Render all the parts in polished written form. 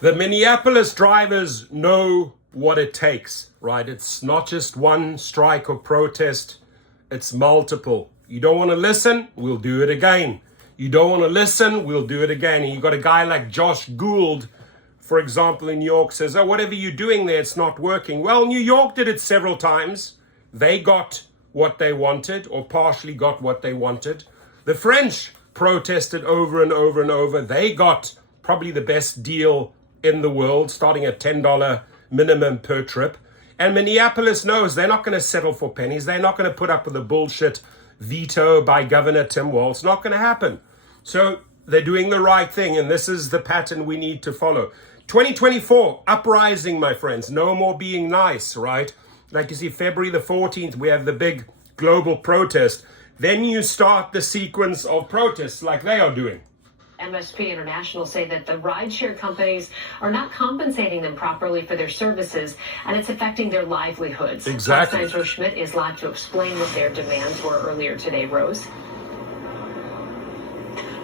The Minneapolis drivers know what it takes, right? It's not just one strike or protest, it's multiple. You don't want to listen, we'll do it again. You don't want to listen, we'll do it again. And you got a guy like Josh Gould, for example, in New York says, oh, whatever you're doing there, it's not working. Well, New York did it several times. They got what they wanted, or partially got what they wanted. The French protested over and over and over. They got probably the best deal in the world, starting at $10 minimum per trip. And Minneapolis knows they're not going to settle for pennies. They're not going to put up with a bullshit veto by Governor Tim Walz. It's not going to happen. So they're doing the right thing, and this is the pattern we need to follow. 2024, uprising, my friends. No more being nice, right? Like you see, February the 14th, we have the big global protest. Then you start the sequence of protests like they are doing. MSP International say that the rideshare companies are not compensating them properly for their services, and it's affecting their livelihoods. Exactly. Fox 9's Rose Schmidt is live to explain what their demands were earlier today. Rose?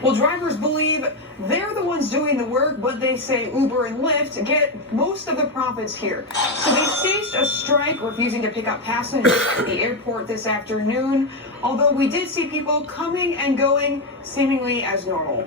Well, drivers believe they're the ones doing the work, but they say Uber and Lyft get most of the profits here. So they staged a strike, refusing to pick up passengers at the airport this afternoon, although we did see people coming and going seemingly as normal.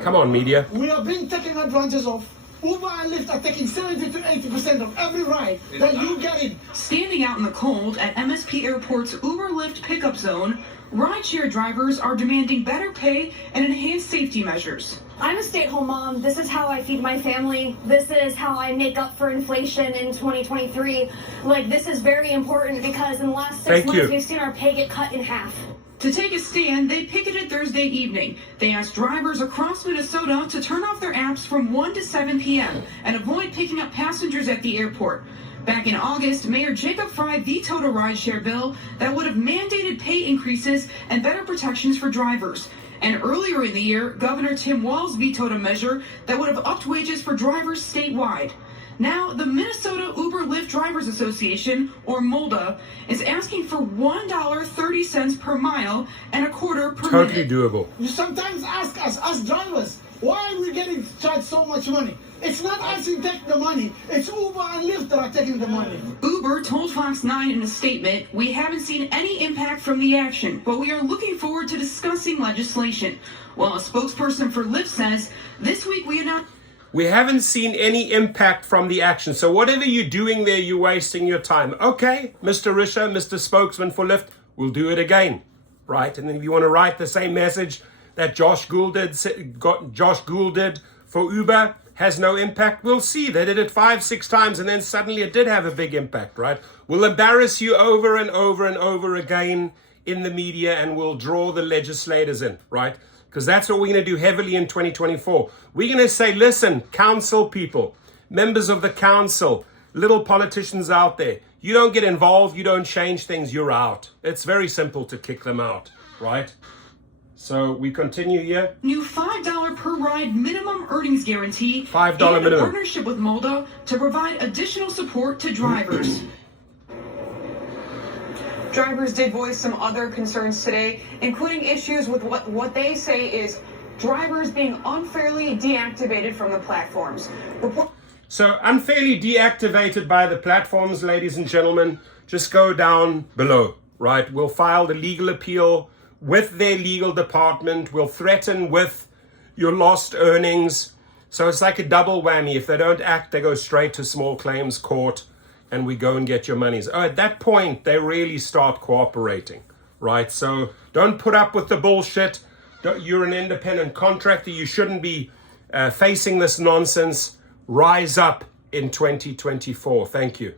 Come on, media. We are being taken advantage of. Uber and Lyft are taking 70 to 80% of every ride that you get in. Standing out in the cold at MSP Airport's Uber Lyft pickup zone, rideshare drivers are demanding better pay and enhanced safety measures. I'm a stay-at-home mom. This is how I feed my family. This is how I make up for inflation in 2023. Like, this is very important because in the last 6 months, we've seen our pay get cut in half. To take a stand, they picketed Thursday evening. They asked drivers across Minnesota to turn off their apps from 1 to 7 p.m. and avoid picking up passengers at the airport. Back in August, Mayor Jacob Frey vetoed a rideshare bill that would have mandated pay increases and better protections for drivers. And earlier in the year, Governor Tim Walz vetoed a measure that would have upped wages for drivers statewide. Now, the Minnesota Uber Lyft Drivers Association, or MOLDA, is asking for $1.30 per mile and a quarter per minute. Totally doable. You sometimes ask us drivers, why are we getting charged so much money? It's not us who take the money. It's Uber and Lyft that are taking the money. Uber told Fox 9 in a statement, we haven't seen any impact from the action, but we are looking forward to discussing legislation. While a spokesperson for Lyft says, this week we announced... We haven't seen any impact from the action. So whatever you're doing there, you're wasting your time. Okay, Mr. Risha, Mr. Spokesman for Lyft, we'll do it again, right? And then if you want to write the same message that Josh Gould did for Uber, has no impact, we'll see. They did it 5-6 times and then suddenly it did have a big impact, right? We'll embarrass you over and over and over again in the media and we'll draw the legislators in, right? Because that's what we're going to do heavily in 2024. We're going to say, listen, council people, members of the council, little politicians out there, you don't get involved, you don't change things, you're out. It's very simple to kick them out, right? So we continue here. New $5 per ride minimum earnings guarantee. $5 and minimum. A partnership with MOLDA to provide additional support to drivers. Drivers did voice some other concerns today, including issues with what they say is drivers being unfairly deactivated from the platforms. So unfairly deactivated by the platforms, ladies and gentlemen, just go down below, right? We'll file the legal appeal with their legal department. We'll threaten with your lost earnings. So it's like a double whammy. If they don't act, they go straight to small claims court and we go and get your monies. Oh, at that point, they really start cooperating, right? So don't put up with the bullshit. You're an independent contractor. You shouldn't be facing this nonsense. Rise up in 2024. Thank you.